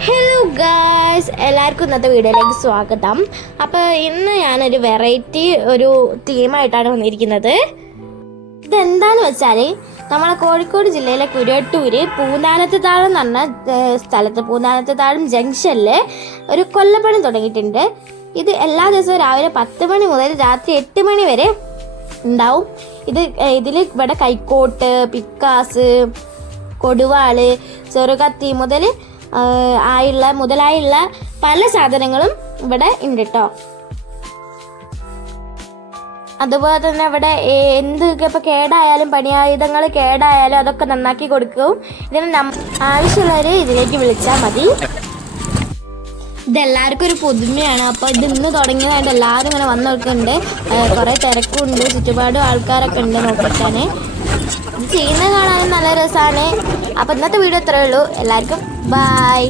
Hello guys, എല്ലാവർക്കും ഇന്നത്തെ വീഡിയോയിലേക്ക് സ്വാഗതം. അപ്പോൾ ഇന്ന് ഞാനൊരു വെറൈറ്റി ഒരു തീമായിട്ടാണ് വന്നിരിക്കുന്നത്. ഇതെന്താന്ന് വെച്ചാൽ നമ്മളെ കോഴിക്കോട് ജില്ലയിലെ കുരട്ടൂർ പൂന്താനത്ത്-താഴം എന്ന് പറഞ്ഞ സ്ഥലത്ത് പൂന്താനത്ത്-താഴം ജംഗ്ഷനിൽ ഒരു കൊല്ലപ്പണി തുടങ്ങിയിട്ടുണ്ട്. ഇത് എല്ലാ ദിവസവും രാവിലെ 10 മണി മുതൽ രാത്രി 8 മണി വരെ ഉണ്ടാവും. ഇതിൽ ഇവിടെ കൈക്കോട്ട്, പിക്കാസ്, കൊടുവാള്, ചെറുകത്തി മുതലായുള്ള പല സാധനങ്ങളും ഇവിടെ ഉണ്ട് കേട്ടോ. അതുപോലെ തന്നെ ഇവിടെ എന്തൊക്കെ ഇപ്പോൾ കേടായാലും പണിയായുധങ്ങൾ കേടായാലും അതൊക്കെ നന്നാക്കി കൊടുക്കും. ഇതിന് ആവശ്യമുള്ളവർ ഇതിലേക്ക് വിളിച്ചാൽ മതി. ഇതെല്ലാവർക്കും ഒരു പുതുമയാണ്. അപ്പോൾ ഇത് ഇന്ന് തുടങ്ങിയതായിട്ട് എല്ലാവരും ഇങ്ങനെ വന്നു നോക്കുന്നുണ്ട്. കുറേ തിരക്കുണ്ട്, ചുറ്റുപാടും ആൾക്കാരൊക്കെ ഉണ്ട് നോക്കാൻ. ഇത് ചെയ്യുന്നത് കാണാനും നല്ല രസമാണ്. അപ്പോൾ ഇന്നത്തെ വീഡിയോ ഇത്രയേ ഉള്ളൂ. എല്ലാവർക്കും ബൈ.